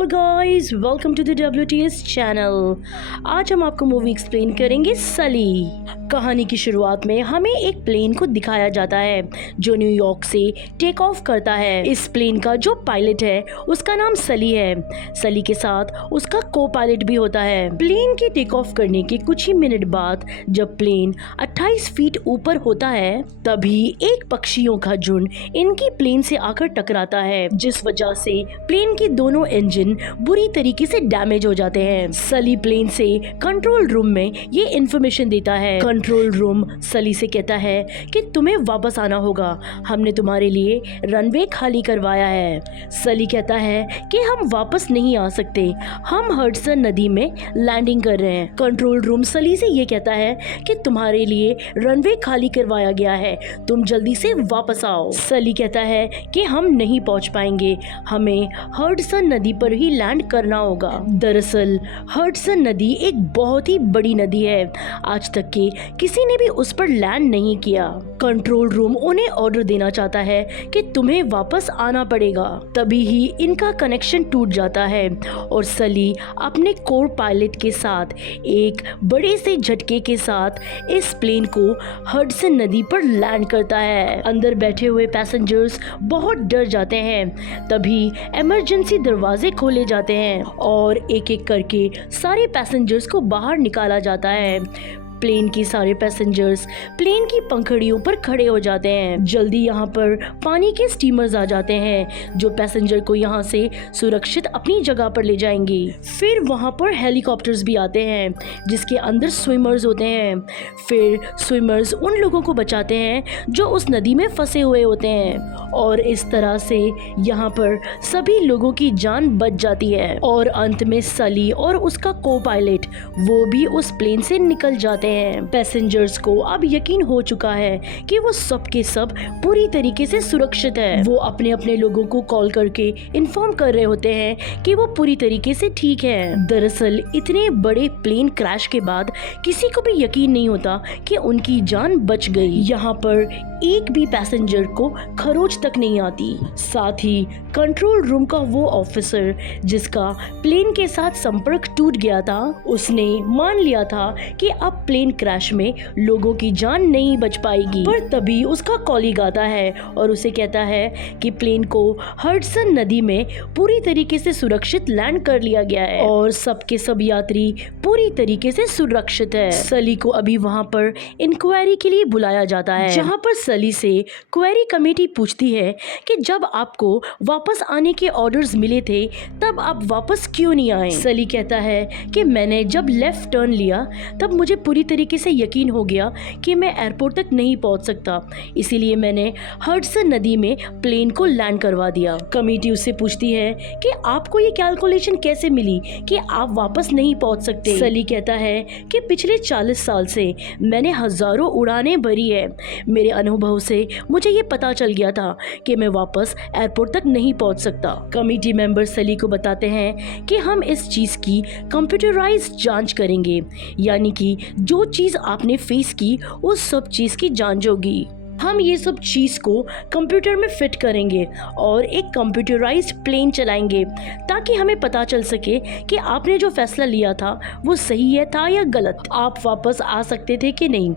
Hello guys, welcome to the WTS channel. आज हम आपको मूवी एक्सप्लेन करेंगे सली। कहानी की शुरुआत में हमें एक प्लेन को दिखाया जाता है जो न्यूयॉर्क से टेक ऑफ करता है। इस प्लेन का जो पायलट है उसका नाम सली है। सली के साथ उसका को पायलट भी होता है। प्लेन के टेक ऑफ करने के कुछ ही मिनट बाद जब प्लेन 28 फीट ऊपर होता है तभी एक पक्षियों का झुंड इनकी प्लेन से आकर टकराता है, जिस वजह से प्लेन के दोनों इंजन बुरी तरीके से डैमेज हो जाते हैं। सली प्लेन से कंट्रोल रूम में ये इन्फॉर्मेशन देता है। कंट्रोल रूम सली से कहता है कि तुम्हें वापस आना होगा, हमने तुम्हारे लिए रनवे खाली करवाया है। सली कहता है कि हम वापस नहीं आ सकते, हम हडसन नदी में लैंडिंग कर रहे हैं। कंट्रोल रूम सली से ये कहता है कि तुम्हारे लिए रनवे खाली करवाया गया है, तुम जल्दी से वापस आओ। सली कहता है कि हम नहीं पहुंच पाएंगे, हमें हडसन नदी पर ही लैंड करना होगा। दरअसल हडसन नदी एक बहुत ही बड़ी नदी है, आज तक के किसी ने भी उस पर लैंड नहीं किया। कंट्रोल रूम उन्हें ऑर्डर देना चाहता है कि तुम्हें वापस आना पड़ेगा। तभी ही इनका कनेक्शन टूट जाता है और सली अपने कोर पायलट के साथ एक बड़े से झटके के साथ इस प्लेन को हडसन नदी पर लैंड करता है। अंदर बैठे हुए पैसेंजर्स बहुत डर जाते हैं। तभी इमरजेंसी दरवाजे खोले जाते हैं और एक एक करके सारे पैसेंजर्स को बाहर निकाला जाता है। प्लेन के सारे पैसेंजर्स प्लेन की पंखड़ियों पर खड़े हो जाते हैं। जल्दी यहाँ पर पानी के स्टीमर्स आ जाते हैं जो पैसेंजर को यहाँ से सुरक्षित अपनी जगह पर ले जाएंगे। फिर वहाँ पर हेलीकॉप्टर्स भी आते हैं जिसके अंदर स्विमर्स होते हैं। फिर स्विमर्स उन लोगों को बचाते हैं जो उस नदी में फंसे हुए होते हैं और इस तरह से यहाँ पर सभी लोगों की जान बच जाती है। और अंत में सली और उसका को पायलट वो भी उस प्लेन से निकल जाते हैं। पैसेंजर्स को अब यकीन हो चुका है कि वो सब के सब पूरी तरीके से सुरक्षित है। वो अपने अपने लोगों को कॉल करके इन्फॉर्म कर रहे होते हैं कि वो पूरी तरीके से ठीक है। दरअसल इतने बड़े प्लेन क्रैश के बाद किसी को भी यकीन नहीं होता कि उनकी जान बच गई। यहाँ पर एक भी पैसेंजर को खरोच तक नहीं आती। साथ ही कंट्रोल रूम का वो ऑफिसर जिसका प्लेन के साथ संपर्क टूट गया था, उसने मान लिया था कि अब प्लेन क्रैश में लोगों की जान नहीं बच पाएगी। पर तभी उसका कॉलीग आता है और उसे कहता है कि प्लेन को हडसन नदी में पूरी तरीके से सुरक्षित लैंड कर लिया गया है और सबके सब यात्री पूरी तरीके से सुरक्षित है। सली को अभी वहाँ पर इंक्वायरी के लिए बुलाया जाता है, जहाँ पर सली से क्वेरी कमेटी पूछती है कि जब आपको वापस आने के ऑर्डर्स मिले थे तब आप वापस क्यों नहीं आए। सली कहता है कि मैंने जब लेफ्ट टर्न लिया तब मुझे पूरी तरीके से यकीन हो गया कि मैं एयरपोर्ट तक नहीं पहुंच सकता, इसीलिए मैंने हडसन नदी में प्लेन को लैंड करवा दिया। कमेटी उससे पूछती है कि आपको ये कैलकुलेशन कैसे मिली कि आप वापस नहीं पहुंच सकते। सली कहता है कि पिछले 40 साल से मैंने हजारों उड़ानें भरी है, मेरे अनुभव से मुझे ये पता चल गया था कि मैं वापस एयरपोर्ट तक नहीं पहुंच सकता। कमेटी मेंबर सली को बताते हैं कि हम इस चीज की कंप्यूटराइज्ड जांच करेंगे, यानी कि जो चीज आपने फेस की उस सब चीज की जांच होगी। हम ये सब चीज को कंप्यूटर में फिट करेंगे और एक कंप्यूटराइज्ड प्लेन चलाएंगे ताकि हमें पता चल सके कि आपने जो फैसला लिया था वो सही है था या गलत, आप वापस आ सकते थे कि नहीं।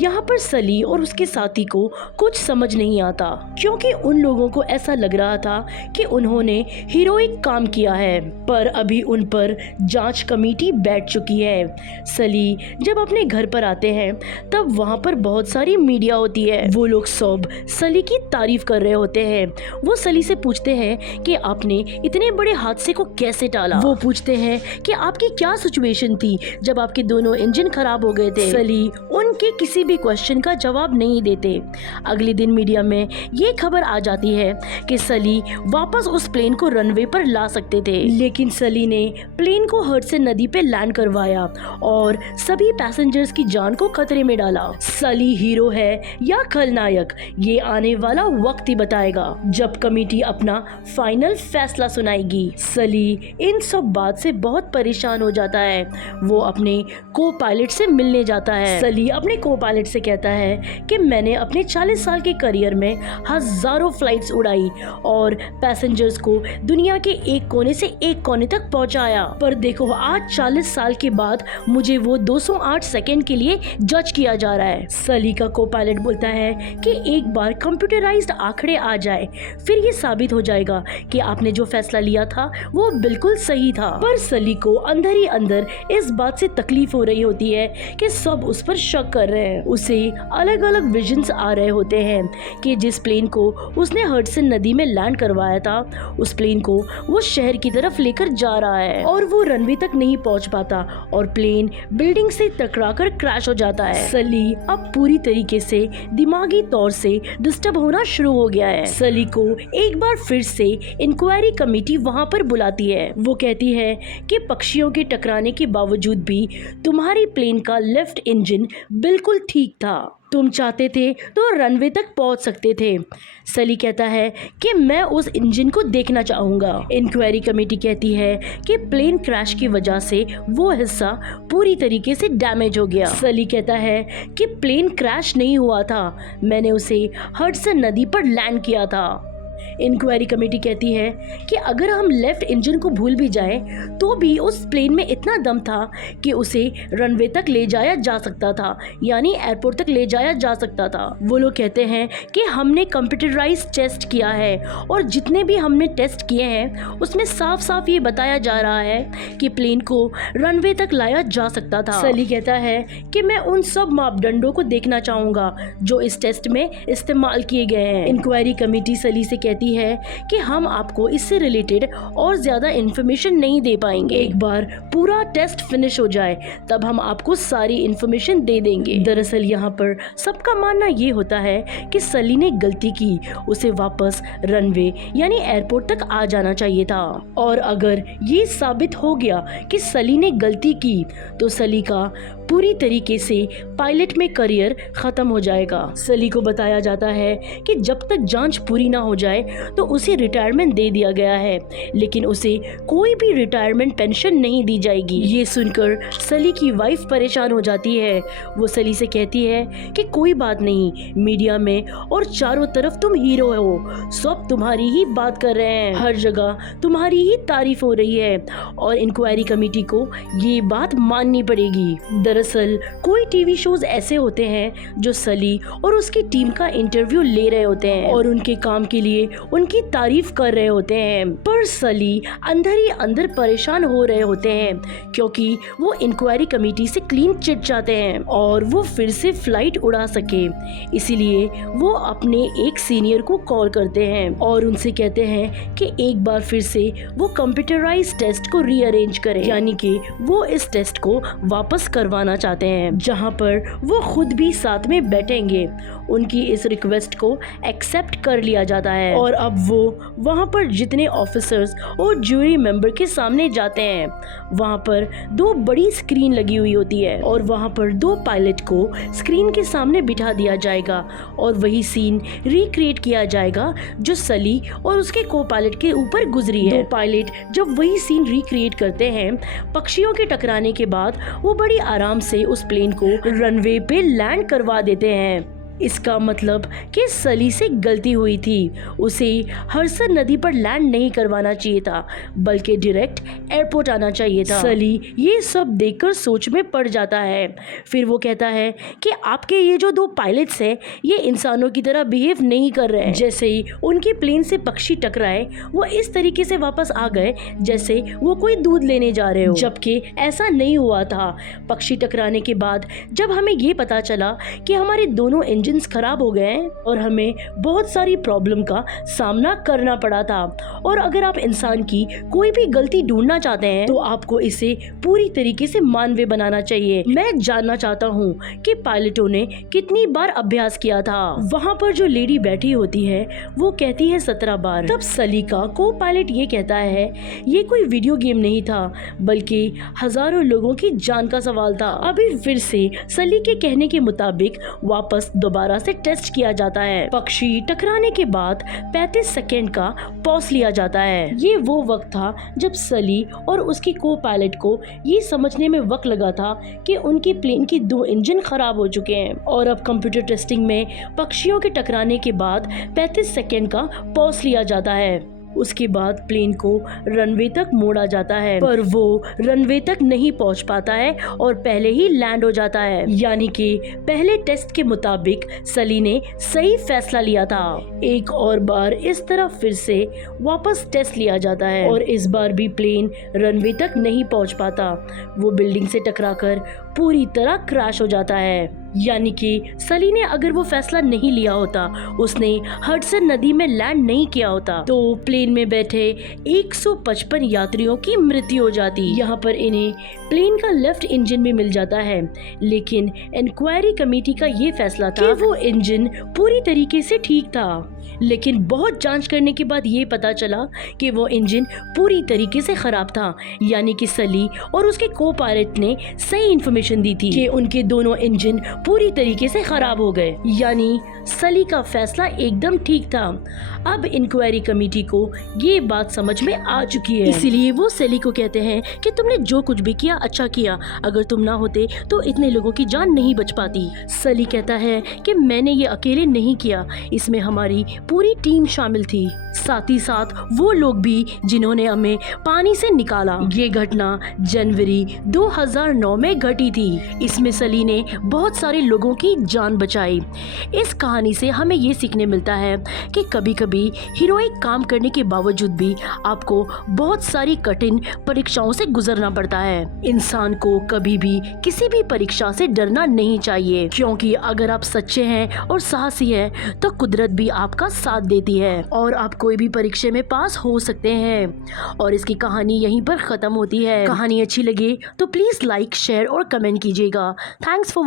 यहाँ पर सली और उसके साथी को कुछ समझ नहीं आता क्योंकि उन लोगों को ऐसा लग रहा था कि उन्होंने हीरोइक काम किया है, पर अभी उन पर जांच कमेटी बैठ चुकी है। सली जब अपने घर पर आते हैं तब वहाँ पर बहुत सारी मीडिया होती है। वो लोग सब सली की तारीफ कर रहे होते हैं। वो सली से पूछते हैं कि आपने इतने बड़े हादसे को कैसे टाला। वो पूछते हैं कि आपकी क्या सिचुएशन थी जब आपके दोनों इंजन खराब हो गए थे। सली उनके किसी भी क्वेश्चन का जवाब नहीं देते। अगले दिन मीडिया में ये खबर आ जाती है कि सली वापस उस प्लेन को रनवे पर ला सकते थे, लेकिन सली ने प्लेन को हडसन नदी पे लैंड करवाया और सभी पैसेंजर्स की जान को खतरे में डाला। सली हीरो है या खलनायक खलनायक ये आने वाला वक्त ही बताएगा, जब कमेटी अपना फाइनल फैसला सुनाएगी। सली इन सब बात से बहुत परेशान हो जाता है। वो अपने को पायलट से मिलने जाता है। सली अपने को पायलट से कहता है कि मैंने अपने 40 साल के करियर में हजारों फ्लाइट्स उड़ाई और पैसेंजर्स को दुनिया के एक कोने से एक कोने तक पहुंचाया, पर देखो आज 40 साल के बाद मुझे वो 208 सेकंड के लिए जज किया जा रहा है। सली का को पायलट बोलता है कि एक बार कंप्यूटराइज्ड आंकड़े आ जाए फिर ये साबित हो जाएगा कि आपने जो फैसला लिया था वो बिल्कुल सही था। पर सली को अंदर ही अंदर इस बात से तकलीफ हो रही होती है कि सब उस पर शक कर रहे हैं। उसे अलग अलग विजन्स आ रहे होते हैं कि जिस प्लेन को उसने हडसन नदी में लैंड करवाया था उस प्लेन को वो शहर की तरफ लेकर जा रहा है और वो रनवे तक नहीं पहुंच पाता और प्लेन बिल्डिंग से टकराकर क्रैश हो जाता है। सली अब पूरी तरीके से दिमागी तौर से डिस्टर्ब होना शुरू हो गया है। सली को एक बार फिर से इंक्वायरी कमेटी वहां पर बुलाती है। वो कहती है कि पक्षियों के टकराने के बावजूद भी तुम्हारी प्लेन का लेफ्ट इंजन बिल्कुल ठीक था, तुम चाहते थे तो रनवे तक पहुंच सकते थे। सली कहता है कि मैं उस इंजन को देखना चाहूंगा। इंक्वायरी कमेटी कहती है कि प्लेन क्रैश की वजह से वो हिस्सा पूरी तरीके से डैमेज हो गया। सली कहता है कि प्लेन क्रैश नहीं हुआ था, मैंने उसे हडसन नदी पर लैंड किया था। इंक्वायरी कमेटी कहती है कि अगर हम लेफ्ट इंजन को भूल भी जाएं तो भी उस प्लेन में इतना दम था कि उसे रनवे तक ले जाया जा सकता था, यानी एयरपोर्ट तक ले जाया जा सकता था। वो लोग कहते हैं कि हमने कंप्यूटराइज्ड टेस्ट किया है और जितने भी हमने टेस्ट किए हैं उसमें साफ साफ ये बताया जा रहा है कि प्लेन को रनवे तक लाया जा सकता था। सली कहता है कि मैं उन सब मापदंडों को देखना चाहूंगा जो इस टेस्ट में इस्तेमाल किए गए हैं। इंक्वायरी कमेटी सली से कहती है कि हम आपको इससे रिलेटेड और ज्यादा इंफॉर्मेशन नहीं दे पाएंगे, एक बार पूरा टेस्ट फिनिश हो जाए तब हम आपको सारी इंफॉर्मेशन दे देंगे। दरअसल यहाँ पर सबका मानना ये होता है कि सली ने गलती की, उसे वापस रनवे यानी एयरपोर्ट तक आ जाना चाहिए था और अगर ये साबित हो गया कि सली ने गलती की तो सली का पूरी तरीके से पायलट में करियर खत्म हो जाएगा। सली को बताया जाता है कि जब तक जांच पूरी ना हो जाए तो उसे रिटायरमेंट दे दिया गया है, लेकिन उसे कोई भी रिटायरमेंट पेंशन नहीं दी जाएगी। ये सुनकर सली की वाइफ परेशान हो जाती है। वो सली से कहती है कि कोई बात नहीं, मीडिया में और चारों तरफ तुम हीरो हो, सब तुम्हारी ही बात कर रहे हैं, हर जगह तुम्हारी ही तारीफ हो रही है और इंक्वायरी कमेटी को ये बात माननी पड़ेगी। दरअसल कोई टीवी शोज ऐसे होते हैं जो सली और उसकी टीम का इंटरव्यू ले रहे होते हैं और उनके काम के लिए उनकी तारीफ कर रहे होते हैं, पर सली अंदर ही अंदर परेशान हो रहे होते हैं क्योंकि वो इंक्वायरी कमेटी से क्लीन चिट चाहते हैं और वो फिर से फ्लाइट उड़ा सके। इसीलिए वो अपने एक सीनियर को कॉल करते हैं और उनसे कहते हैं कि एक बार फिर से वो कंप्यूटराइज्ड टेस्ट को रीअरेंज करें, यानी कि वो इस टेस्ट को वापस करवाना चाहते हैं जहां पर वो खुद भी साथ में बैठेंगे। उनकी इस रिक्वेस्ट को एक्सेप्ट कर लिया जाता है और अब वो वहां पर जितने ऑफिसर्स और जूरी मेंबर के सामने जाते हैं वहां पर 2 बड़ी स्क्रीन लगी हुई होती है और वहां पर 2 पायलट को स्क्रीन के सामने बिठा दिया जाएगा और वही सीन रिक्रिएट किया जाएगा जो सली और उसके को पायलट के ऊपर गुजरी है। 2 पायलट जब वही सीन रिक्रिएट करते हैं पक्षियों के टकराने के बाद वो बड़ी आराम से उस प्लेन को रनवे पे लैंड करवा देते हैं। इसका मतलब कि सली से गलती हुई थी, उसे हडसन नदी पर लैंड नहीं करवाना चाहिए था बल्कि डायरेक्ट एयरपोर्ट आना चाहिए था। सली ये सब देखकर सोच में पड़ जाता है। फिर वो कहता है कि आपके ये जो 2 पायलट्स हैं ये इंसानों की तरह बिहेव नहीं कर रहे हैं। जैसे ही उनकी प्लेन से पक्षी टकराए वो इस तरीके से वापस आ गए जैसे वो कोई दूध लेने जा रहे हो, जबकि ऐसा नहीं हुआ था। पक्षी टकराने के बाद जब हमें ये पता चला कि हमारे दोनों इंजन खराब हो गए और हमें बहुत सारी प्रॉब्लम का सामना करना पड़ा था और अगर आप इंसान की कोई भी गलती ढूंढना चाहते हैं तो आपको इसे पूरी तरीके से मानवीय बनाना चाहिए। मैं जानना चाहता हूँ कि पायलटों ने कितनी बार अभ्यास किया था। वहाँ पर जो लेडी बैठी होती है वो कहती है 17 बार। तब सली का को पायलट ये कहता है ये कोई वीडियो गेम नहीं था बल्कि हजारों लोगों की जान का सवाल था। अभी फिर से सली के कहने के मुताबिक वापस दोबारा से टेस्ट किया जाता है। पक्षी टकराने के बाद 35 सेकेंड का पॉज लिया जाता है। ये वो वक्त था जब सली और उसकी को पायलट को ये समझने में वक्त लगा था कि उनकी प्लेन की 2 इंजन खराब हो चुके हैं और अब कंप्यूटर टेस्टिंग में पक्षियों के टकराने के बाद 35 सेकेंड का पॉज लिया जाता है। उसके बाद प्लेन को रनवे तक मोड़ा जाता है, पर वो रनवे तक नहीं पहुंच पाता है और पहले ही लैंड हो जाता है। यानी कि पहले टेस्ट के मुताबिक सली ने सही फैसला लिया था। एक और बार इस तरह फिर से वापस टेस्ट लिया जाता है और इस बार भी प्लेन रनवे तक नहीं पहुंच पाता। वो बिल्डिंग से टकराकर पूरी तरह क्रैश हो जाता है। यानी कि सली ने अगर वो फैसला नहीं लिया होता, उसने हडसन नदी में लैंड नहीं किया होता, तो प्लेन में बैठे 155 यात्रियों की मृत्यु हो जाती। यहाँ पर इन्हें प्लेन का लेफ्ट इंजन भी मिल जाता है, लेकिन इंक्वायरी कमेटी का ये फैसला था कि वो इंजन पूरी तरीके से ठीक था। लेकिन बहुत जांच करने के बाद ये पता चला कि वो इंजन पूरी तरीके से खराब था। यानी कि सली और उसके को पायलट ने सही इंफॉर्मेशन दी थी कि उनके दोनों इंजन पूरी तरीके से खराब हो गए। यानी सली का फैसला एकदम ठीक था। अब इंक्वायरी कमेटी को ये बात समझ में आ चुकी है, इसीलिए वो सली को कहते हैं कि तुमने जो कुछ भी किया अच्छा किया, अगर तुम ना होते तो इतने लोगों की जान नहीं बच पाती। सली कहता है कि मैंने ये अकेले नहीं किया, इसमें हमारी पूरी टीम शामिल थी, साथ ही साथ वो लोग भी जिन्होंने हमें पानी से निकाला। ये घटना जनवरी 2009 में घटी थी। इसमें सली ने बहुत सारे लोगों की जान बचाई। इस कहानी से हमें ये सीखने मिलता है कि कभी कभी हीरोइक काम करने के बावजूद भी आपको बहुत सारी कठिन परीक्षाओं से गुजरना पड़ता है। इंसान को कभी भी किसी भी परीक्षा से डरना नहीं चाहिए, क्योंकि अगर आप सच्चे हैं और साहसी हैं तो कुदरत भी आपका साथ देती है और आप कोई भी परीक्षा में पास हो सकते हैं। और इसकी कहानी यहीं पर खत्म होती है। कहानी अच्छी लगे तो प्लीज लाइक, शेयर और कमेंट कीजिएगा। Thanks for